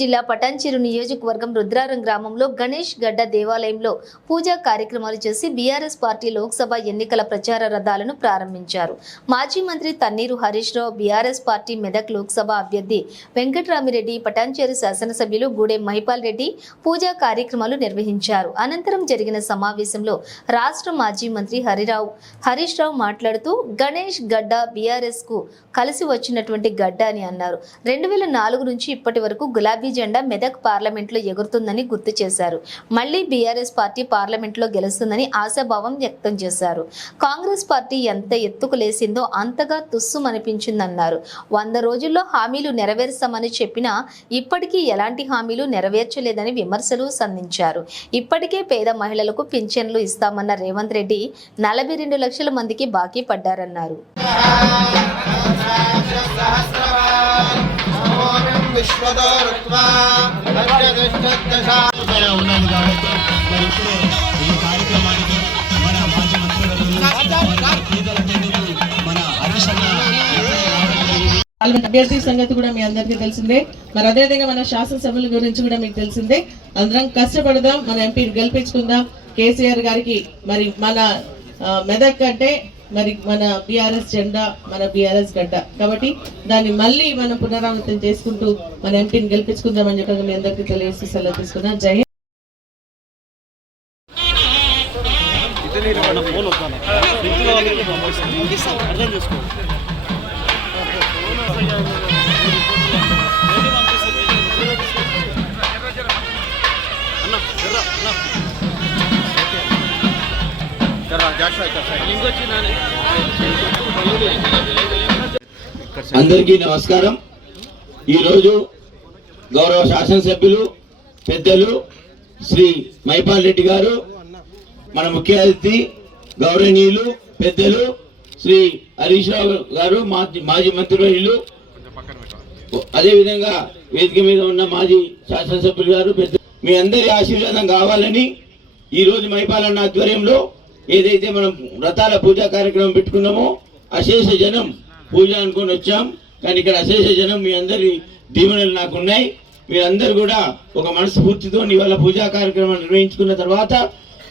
జిల్లా పటాన్చెరు నియోజకవర్గం రుద్రారం గ్రామంలో గణేష్ గడ్డ దేవాలయంలో పూజా కార్యక్రమాలు చేసి బీఆర్ఎస్ పార్టీ లోక్సభ ఎన్నికల ప్రచార రథాలను ప్రారంభించారు. మాజీ మంత్రి తన్నీరు హరీష్ రావు, బీఆర్ఎస్ పార్టీ మెదక్ లోక్సభ అభ్యర్థి వెంకట్రామిరెడ్డి, పటాన్చెరు శాసనసభ్యులు గూడెం మహిపాల్ రెడ్డి పూజా కార్యక్రమాలు నిర్వహించారు. అనంతరం జరిగిన సమావేశంలో రాష్ట్ర మాజీ మంత్రి హరీష్ రావు మాట్లాడుతూ గణేష్ గడ్డ బీఆర్ఎస్ కు కలిసి వచ్చినటువంటి గడ్డ అని అన్నారు. 2004 నుంచి ఇప్పటి వరకు గులాబీ జెండా మెదక్ పార్లమెంట్లో ఎగురుతుందని గుర్తు చేశారు. మళ్లీ బీఆర్ఎస్ పార్టీ పార్లమెంట్లో గెలుస్తుందని ఆశాభావం వ్యక్తం చేశారు. కాంగ్రెస్ పార్టీ ఎంత ఎత్తుకు లేసిందో అంతగా తుస్సుమనిపించిందన్నారు. 100 రోజుల్లో హామీలు నెరవేర్స్తామని చెప్పినా ఇప్పటికీ ఎలాంటి హామీలు నెరవేర్చలేదని విమర్శలు సంధించారు. ఇప్పటికే పేద మహిళలకు పింఛన్లు ఇస్తామన్న రేవంత్ రెడ్డి 42 లక్షల మందికి బాకీ పడ్డారన్నారు. అభ్యర్థి సంగతి కూడా మీ అందరికీ తెలిసిందే. మరి అదేవిధంగా మన శాసనసభ్యుల గురించి కూడా మీకు తెలిసిందే. అందరం కష్టపడదాం, మన ఎంపీని గెలిపించుకుందాం. కేసీఆర్ గారికి మరి మన మెదక్ అంటే మరి మన బీఆర్ఎస్ జెండా, మన బీఆర్ఎస్ గడ్డ కాబట్టి దాన్ని మళ్ళీ మనం పునరావృతం చేసుకుంటూ మన ఎంపీని గెలిపించుకుందామని చెప్పి మీ అందరికీ తెలియజేసి సెలవు తీసుకున్నాం. జై అందరికీ నమస్కారం. ఈరోజు గౌరవ శాసనసభ్యులు పెద్దలు శ్రీ మహిపాల్ రెడ్డి గారు, మన ముఖ్య అతిథి గౌరవనీయులు పెద్దలు శ్రీ హరీష్ రావు గారు, మాజీ మంత్రివర్యులు, అదేవిధంగా వేదిక మీద ఉన్న మాజీ శాసనసభ్యులు గారు, పెద్ద మీ అందరి ఆశీర్వాదం కావాలని ఈరోజు మహిపాల్ అన్న ఆధ్వర్యంలో ఏదైతే మనం రథాల పూజా కార్యక్రమం పెట్టుకున్నామో అశేష జనం పూజ అనుకొని వచ్చాం. కానీ ఇక్కడ అశేష జనం మీ అందరి దీవెనలు నాకున్నాయి. మీరందరూ కూడా ఒక మనస్ఫూర్తితో ఇవాళ పూజా కార్యక్రమం నిర్వహించుకున్న తర్వాత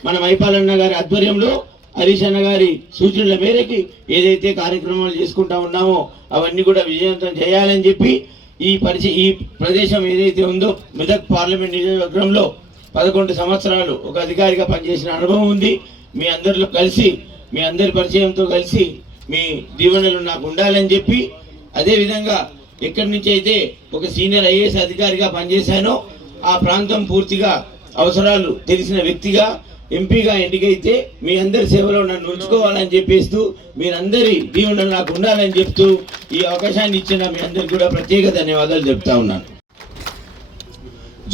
మన మహిపాల్ అన్న గారి ఆధ్వర్యంలో హరీష్ అన్న గారి సూచనల మేరకి ఏదైతే కార్యక్రమాలు చేసుకుంటా ఉన్నామో అవన్నీ కూడా విజయవంతం చేయాలని చెప్పి ఈ ప్రదేశం ఏదైతే ఉందో మెదక్ పార్లమెంట్ నియోజకవర్గంలో 11 సంవత్సరాలు ఒక అధికారిగా పనిచేసిన అనుభవం ఉంది. మీ అందరిలో కలిసి, మీ అందరి పరిచయంతో కలిసి మీ దీవెనలు నాకు ఉండాలని చెప్పి, అదేవిధంగా ఎక్కడి నుంచి అయితే ఒక సీనియర్ ఐఏఎస్ అధికారిగా పనిచేశానో ఆ ప్రాంతం పూర్తిగా అవసరాలు తెలిసిన వ్యక్తిగా ఎంపీగా ఎన్నికైతే మీ అందరి సేవలో నన్ను ఉంచుకోవాలని చెప్పేస్తూ మీరందరి దీవెనలు నాకు ఉండాలని చెప్తూ ఈ అవకాశాన్ని ఇచ్చిన మీ అందరికి కూడా ప్రత్యేక ధన్యవాదాలు చెప్తా ఉన్నాను.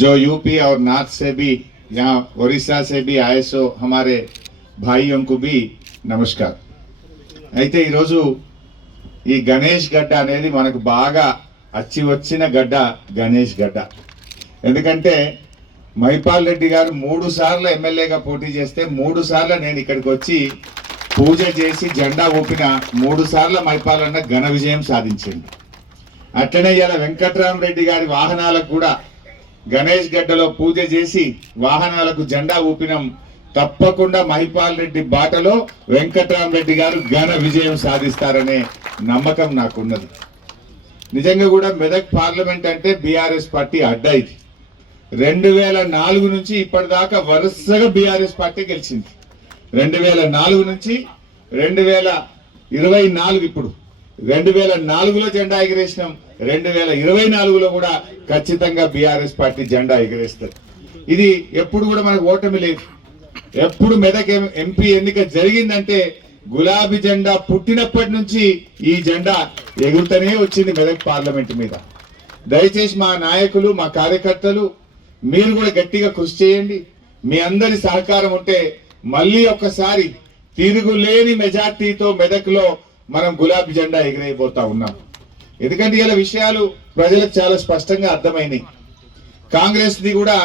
जो यूपी और नॉर्थ से भी, यहाँ उड़ीसा से भी आए सो हमारे भाइयों को भी नमस्कार. అయితే ఈరోజు ఈ గణేష్ గడ్డ అనేది మనకు బాగా వచ్చిన గడ్డ గణేష్ గడ్డ. ఎందుకంటే మహిపాల్ రెడ్డి గారు 3 సార్లు ఎమ్మెల్యేగా పోటీ చేస్తే 3 సార్లు నేను ఇక్కడికి వచ్చి పూజ చేసి జెండా ఊపిన 3 సార్లు మహిపాల్ అన్న ఘన విజయం సాధించింది. అట్లనే ఇలా వెంకట్రామరెడ్డి గారి వాహనాలకు కూడా గణేష్ గడ్డలో పూజ చేసి వాహనాలకు జెండా ఊపినం. తప్పకుండా మహిపాల్ రెడ్డి బాటలో వెంకట్రామరెడ్డి గారు ఘన విజయం సాధిస్తారనే నమ్మకం నాకున్నది. నిజంగా కూడా మెదక్ పార్లమెంట్ అంటే బీఆర్ఎస్ పార్టీ అడ్డా. ఇది 2004 నుంచి ఇప్పటిదాకా వరుసగా బీఆర్ఎస్ పార్టీ గెలిచింది. 2004 నుంచి 2024 ఇప్పుడు 2004లో జెండా ఎగిరేసినాం. 2024లో కూడా ఖచ్చితంగా బీఆర్ఎస్ పార్టీ జెండా ఎగిరేస్తారు. ఇది ఎప్పుడు కూడా మనకు ఓటమి లేదు. ఎప్పుడు మెదక్ ఎంపీ ఎన్నిక జరిగిందంటే గులాబీ జెండా పుట్టినప్పటి నుంచి ఈ జెండా ఎగురుతూనే వచ్చింది మెదక్ పార్లమెంట్ మీద. దయచేసి మా నాయకులు, మా కార్యకర్తలు మీరు కూడా గట్టిగా కృషి చేయండి. మీ అందరి సహకారం ఉంటే మళ్ళీ ఒక్కసారి తిరుగులేని మెజార్టీతో మెదక్లో మనం గులాబీ జెండా ఎగిరైపోతా ఉన్నాం. ఎందుకంటే ఇలా విషయాలు ప్రజలకు చాలా స్పష్టంగా అర్థమైనాయి. కాంగ్రెస్ ది కూడా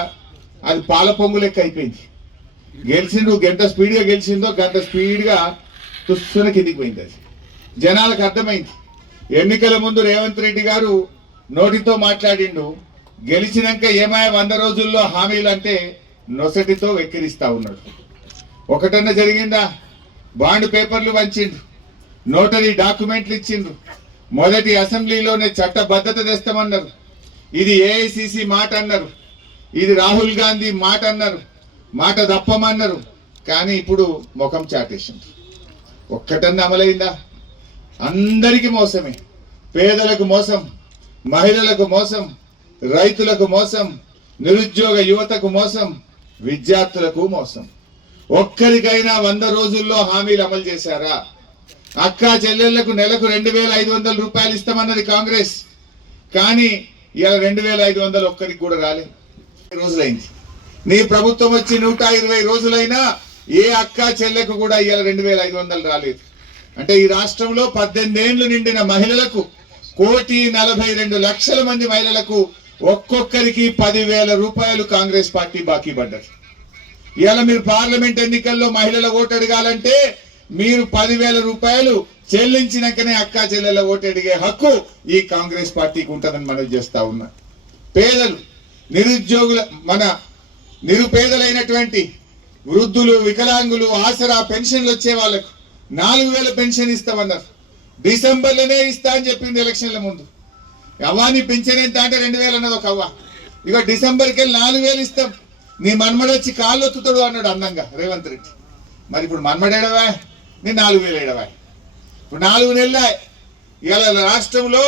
అది పాల పొంగు లెక్క అయిపోయింది. గెలిచిండు, గంట స్పీడ్గా గెలిచిందో గంట స్పీడ్గా తుస్సున కిందికి పోయింది. అది జనాలకు అర్థమైంది. ఎన్నికల ముందు రేవంత్ రెడ్డి గారు నోటితో మాట్లాడిండు, గెలిచినాక ఏమాయ 100 రోజుల్లో హామీలు అంటే నొసటితో వెక్కిరిస్తా ఉన్నాడు. ఒకటన్నా జరిగిందా? బాండ్ పేపర్లు వంచిండు, నోటరీ డాక్యుమెంట్లు ఇచ్చిండ్రు, మొదటి అసెంబ్లీలోనే చట్టబద్ధత తెస్తామన్నారు, ఇది ఏఐసిసి మాట అన్నారు, ఇది రాహుల్ గాంధీ మాట అన్నారు, మాట తప్పమన్నారు. కానీ ఇప్పుడు ముఖం చాటేసింది. ఒక్కటన్నా అమలైందా? అందరికీ మోసమే. పేదలకు మోసం, మహిళలకు మోసం, రైతులకు మోసం, నిరుద్యోగ యువతకు మోసం, విద్యార్థులకు మోసం. ఒక్కరికైనా 100 రోజుల్లో హామీలు అమలు చేశారా? అక్కా చెల్లెళ్లకు నెలకు 2,500 రూపాయలు ఇస్తామన్నది కాంగ్రెస్. కానీ ఇలా 2,500 ఒక్కరికి కూడా రాలేదు. రోజులైంది నీ ప్రభుత్వం వచ్చి 120 రోజులైనా ఏ అక్కా చెల్లెకు కూడా ఇలా 2,500 రాలేదు. అంటే ఈ రాష్ట్రంలో 18 ఏళ్లు నిండిన మహిళలకు 1,42,00,000 మంది మహిళలకు ఒక్కొక్కరికి 10,000 రూపాయలు కాంగ్రెస్ పార్టీ బాకీ పడ్డది. ఇవాళ మీరు పార్లమెంట్ ఎన్నికల్లో మహిళల ఓటు అడగాలంటే మీరు 10,000 రూపాయలు చెల్లించినాకనే అక్కా చెల్లెల ఓటు అడిగే హక్కు ఈ కాంగ్రెస్ పార్టీకి ఉంటుందని మనం చేస్తా ఉన్నా. పేదలు, నిరుద్యోగుల, మన నిరుపేదలైనటువంటి వృద్ధులు, వికలాంగులు, ఆసరా పెన్షన్లు వచ్చే వాళ్ళకు 4,000 పెన్షన్ ఇస్తామన్నారు. డిసెంబర్లోనే ఇస్తా అని చెప్పింది ఎలక్షన్ల ముందు. అవ్వాని పెన్షన్ ఎంత అంటే 2,000 అన్నది ఒక అవ్వ. ఇక డిసెంబర్కి వెళ్ళి 4,000 ఇస్తాం, నీ మన్మడొచ్చి కాళ్ళు ఒత్తుతాడు అన్నాడు అందంగా రేవంత్ రెడ్డి. మరి ఇప్పుడు మన్మడేడవా, నీ 4,000 ఏడవా? ఇప్పుడు 4 నెలల ఇవాళ రాష్ట్రంలో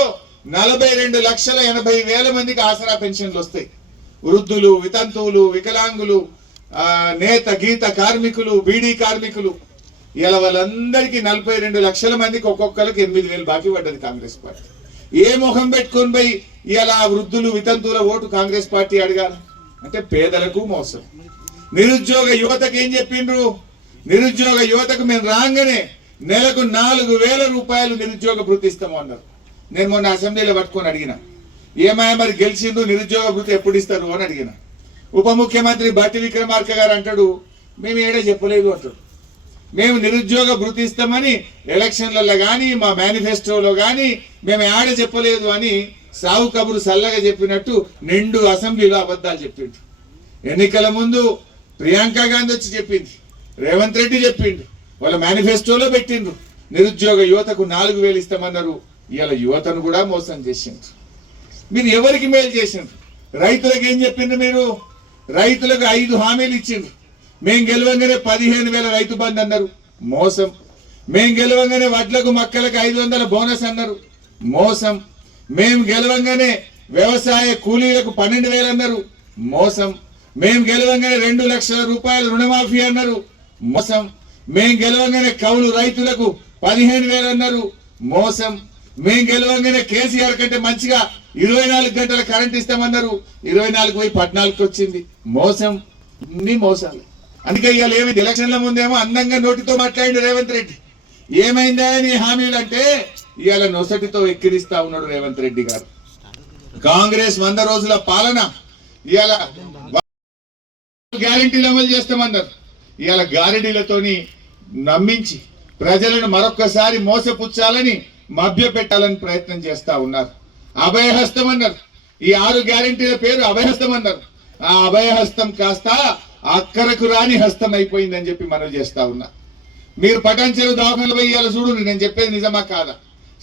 42,80,000 మందికి ఆసరా పెన్షన్లు వస్తాయి. వృద్ధులు, వితంతువులు, వికలాంగులు, నేత గీత కార్మికులు, బీడీ కార్మికులు, ఇలా వాళ్ళందరికీ 42 లక్షల మందికి ఒక్కొక్కరికి 8,000 బాకీ పడ్డది కాంగ్రెస్ పార్టీ. ఏ ముఖం పెట్టుకొని పోయి ఇలా వృద్ధులు, వితంతువుల ఓటు కాంగ్రెస్ పార్టీ అడగాలి? అంటే పేదలకు మోసం. నిరుద్యోగ యువతకు ఏం చెప్పిండ్రు? నిరుద్యోగ యువతకు మేము రాగానే నెలకు 4,000 రూపాయలు నిరుద్యోగ భృతి ఇస్తాము అన్నారు. నేను మొన్న అసెంబ్లీలో పట్టుకొని అడిగిన, ఏమాయ మరి గెలిచిండ్రు, నిరుద్యోగ భృతి ఎప్పుడు ఇస్తారు అని అడిగిన. ఉప ముఖ్యమంత్రి బట్టి విక్రమార్క గారు అంటాడు, మేము ఏడే చెప్పలేదు అంటాడు. మేము నిరుద్యోగ భృతి ఇస్తామని ఎలక్షన్లలో కానీ మా మేనిఫెస్టోలో కానీ మేము ఏడ చెప్పలేదు అని సావు కబురు సల్లగా చెప్పినట్టు నిండు అసెంబ్లీలో అబద్ధాలు చెప్పిండు. ఎన్నికల ముందు ప్రియాంక గాంధీ వచ్చి చెప్పింది, రేవంత్ రెడ్డి చెప్పిండు, వాళ్ళ మేనిఫెస్టోలో పెట్టిండ్రు నిరుద్యోగ యువతకు 4,000 ఇస్తామన్నారు. ఇవాళ యువతను కూడా మోసం చేసిండ్రు. మీరు ఎవరికి మేలు చేసిండ్రు? రైతులకు ఏం చెప్పిండ్రు? మీరు రైతులకు 5 హామీలు ఇచ్చిండ్రు. మేం గెలవంగానే 15,000 రైతు బంధు అన్నారు, మోసం. మేం గెలవంగానే వడ్లకు మక్కలకు 500 బోనస్ అన్నారు, మోసం. మేం గెలవంగానే వ్యవసాయ కూలీలకు 12,000 అన్నారు, మోసం. మేం గెలవంగానే 2 లక్షల రూపాయలు రుణమాఫీ అన్నారు, మోసం. మేం గెలవంగానే కౌలు రైతులకు 15,000 అన్నారు, మోసం. మేం గెలవంగానే కేసీఆర్ కంటే మంచిగా 24 గంటల కరెంట్ ఇస్తామన్నారు, 24 పోయి 14కి వచ్చింది, మోసం. ఇన్ని మోసాలు. అందుకే ఇవాళ ఏమైంది? ఎలక్షన్ల ముందేమో అందంగా నోటితో మాట్లాడిండు రేవంత్ రెడ్డి. ఏమైందా నీ హామీలు అంటే ఇవాళ నొసటితో ఎక్కిరిస్తా ఉన్నాడు రేవంత్ రెడ్డి గారు. కాంగ్రెస్ 100 రోజుల పాలన ఇవాళ గ్యారెంటీలు అమలు చేస్తామన్నారు. ఇవాళ గ్యారెంటీలతోని నమ్మించి ప్రజలను మరొక్కసారి మోసపుచ్చాలని, మభ్య పెట్టాలని ప్రయత్నం చేస్తా ఉన్నారు. అభయహస్తం అన్నారు. ఈ 6 గ్యారెంటీల పేరు అభయహస్తం అన్నారు. ఆ అభయహస్తం కాస్త అక్కరకు రాని హస్తం అయిపోయిందని చెప్పి మనం చేస్తా ఉన్నా. మీరు పటాన్చెరు దవాఖానలో పోయి ఇవాళ చూడండి, నేను చెప్పేది నిజమా కాదా?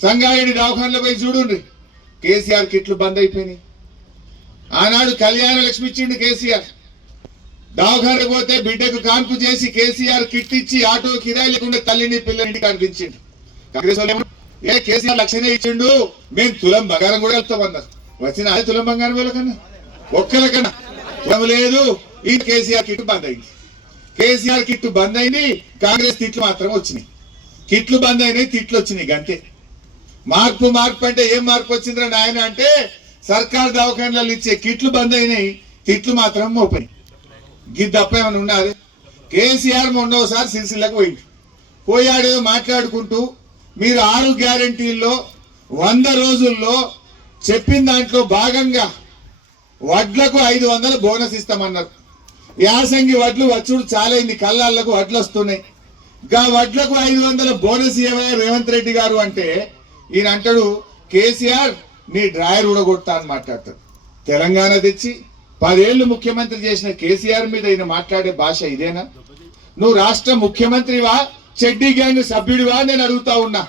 సంగారెడ్డి దవాఖానలో పోయి చూడండి, కేసీఆర్ కిట్లు బంద్ అయిపోయినాయి. ఆనాడు కళ్యాణ లక్ష్మి ఇచ్చిండు కేసీఆర్. దవాఖానకు పోతే బిడ్డకు కాన్పు చేసి కేసీఆర్ కిట్ ఇచ్చి ఆటో కిరాయి లేకుండా తల్లిని పిల్లని కాడికి దించిండు. కాంగ్రెస్ వాళ్ళు కేసీఆర్ లక్షనే ఇచ్చిండు, మేము తులం బంగారం కూడా వెళ్తామన్నారు. వచ్చిన అదే తులం బంగారం వీళ్ళకన్నా ఒక్కరికన్నా లేదు. ఈ కేసీఆర్ కిట్ బంద్ అయింది. కేసీఆర్ కిట్ బంద్ అయింది, కాంగ్రెస్ తిట్లు మాత్రం వచ్చినాయి. కిట్లు బంద్ అయినాయి, తిట్లు వచ్చినాయి, అంతే. మార్పు అంటే ఏం మార్పు వచ్చిందిరా నాయన అంటే సర్కార్ దవాఖానలలో ఇచ్చే కిట్లు బంద్ అయినాయి, తిట్లు మాత్రం మోపాయి. గిద్దప్ప ఏమైనా ఉన్నది? కేసీఆర్ మొన్నోసారి సిరిసిల్లకు పోయాడేదో మాట్లాడుకుంటూ మీరు 6 గ్యారెంటీల్లో 100 రోజుల్లో చెప్పిన దాంట్లో భాగంగా వడ్లకు 500 బోనస్ ఇస్తామన్నారు. యాసంగి వడ్లు వచ్చుడు చాలైంది, కళ్ళాళ్లకు వడ్లు వస్తున్నాయి. గా వడ్లకు 500 బోనస్ ఇవ్వగా రేవంత్ రెడ్డి గారు అంటే ఈయన అంటాడు కేసీఆర్ నీ డ్రాయర్ ఊడగొడతా అని మాట్లాడతాడు. తెలంగాణ తెచ్చి 10 ఏళ్ళు ముఖ్యమంత్రి చేసిన కేసీఆర్ మీద ఈయన మాట్లాడే భాష ఇదేనా? నువ్వు రాష్ట్ర ముఖ్యమంత్రివా, చెడ్డీ గ్యాంగ్ సభ్యుడివా నేను అడుగుతా ఉన్నా.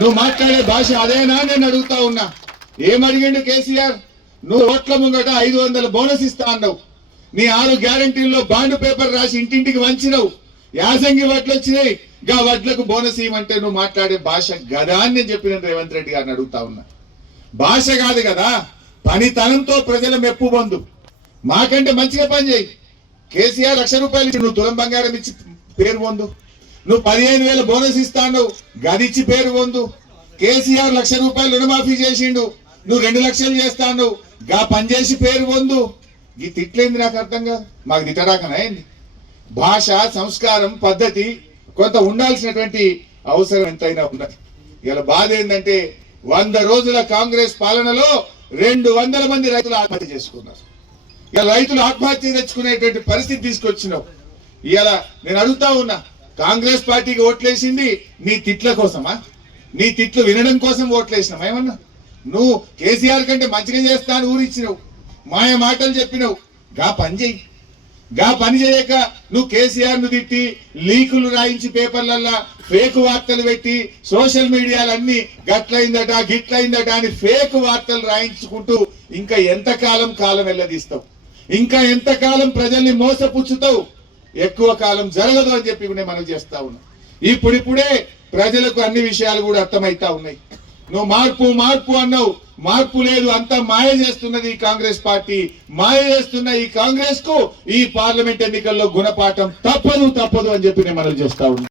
నువ్వు మాట్లాడే భాష అదేనా నేను అడుగుతా ఉన్నా. ఏమడిగిండు కేసీఆర్? నువ్వు ఓట్ల ముంగట 500 బోనస్ ఇస్తా అన్నావు. నీ 6 గ్యారంటీల్లో బాండ్ పేపర్ రాసి ఇంటింటికి వంచినవు. యాసంగి వడ్లు వచ్చినాయి, గా వడ్లకు బోనస్ ఇవ్వమంటే నువ్వు మాట్లాడే భాష గదా అని నేను చెప్పిన రేవంత్ రెడ్డి గారిని అడుగుతా ఉన్నా. భాష కాదు కదా, పనితనంతో ప్రజల మెప్పు పొందు. మాకంటే మంచిగా పని చేయి. కేసీఆర్ 1,00,000 రూపాయలు ఇచ్చి నువ్వు తులం బంగారం ఇచ్చి పేరు పొందు. నువ్వు 15,000 బోనస్ ఇస్తాను, గదిచ్చి పేరు పొందు. కేసీఆర్ 1,00,000 రూపాయలు రుణమాఫీ చేసిండు, నువ్వు 2 లక్షలు చేస్తాను, గా పనిచేసి పేరు పొందు. ఈ తిట్లేంది నాకు అర్థం కాదు. మాకు తిట్టరాకనా ఏంది? భాష, సంస్కారం, పద్ధతి కొంత ఉండాల్సినటువంటి అవసరం ఎంతైనా ఉన్నది. ఇలా బాధ ఏంటంటే 100 రోజుల కాంగ్రెస్ పాలనలో 200 మంది రైతులు ఆత్మహత్య చేసుకున్నారు. ఇలా రైతులు ఆత్మహత్య తెచ్చుకునేటువంటి పరిస్థితి తీసుకొచ్చినావు. ఇలా నేను అడుగుతా ఉన్నా, కాంగ్రెస్ పార్టీకి ఓట్లేసింది నీ తిట్ల కోసమా? నీ తిట్లు వినడం కోసం ఓట్లేసినాం ఏమన్నా? నువ్వు కేసీఆర్ కంటే మంచిగా చేస్తా అని ఊరిచ్చినావు, మాయ మాటలు చెప్పినావు. గా పని చెయ్యి. గా పని చేయక నువ్వు కేసీఆర్ ను తిట్టి లీకులు రాయించి పేపర్లల్లా ఫేక్ వార్తలు పెట్టి సోషల్ మీడియాలన్నీ గట్లయిందట గిట్లయిందట అని ఫేక్ వార్తలు రాయించుకుంటూ ఇంకా ఎంతకాలం కాలం వెళ్ళదీస్తావు? ఇంకా ఎంతకాలం ప్రజల్ని మోసపుచ్చుతావు? ఎక్కువ కాలం జరగదు అని చెప్పి నేను మనం చేస్తా ఉన్నా. ఇప్పుడిప్పుడే ప్రజలకు అన్ని విషయాలు కూడా అర్థమైతా ఉన్నాయి. నువ్వు మార్పు మార్పు అన్నావు, మార్పు లేదు, అంతా మాయ చేస్తున్నది ఈ కాంగ్రెస్ పార్టీ. మాయ చేస్తున్న ఈ కాంగ్రెస్ కు ఈ పార్లమెంట్ ఎన్నికల్లో గుణపాఠం తప్పదు అని చెప్పి నేను మనం చేస్తా ఉన్నా.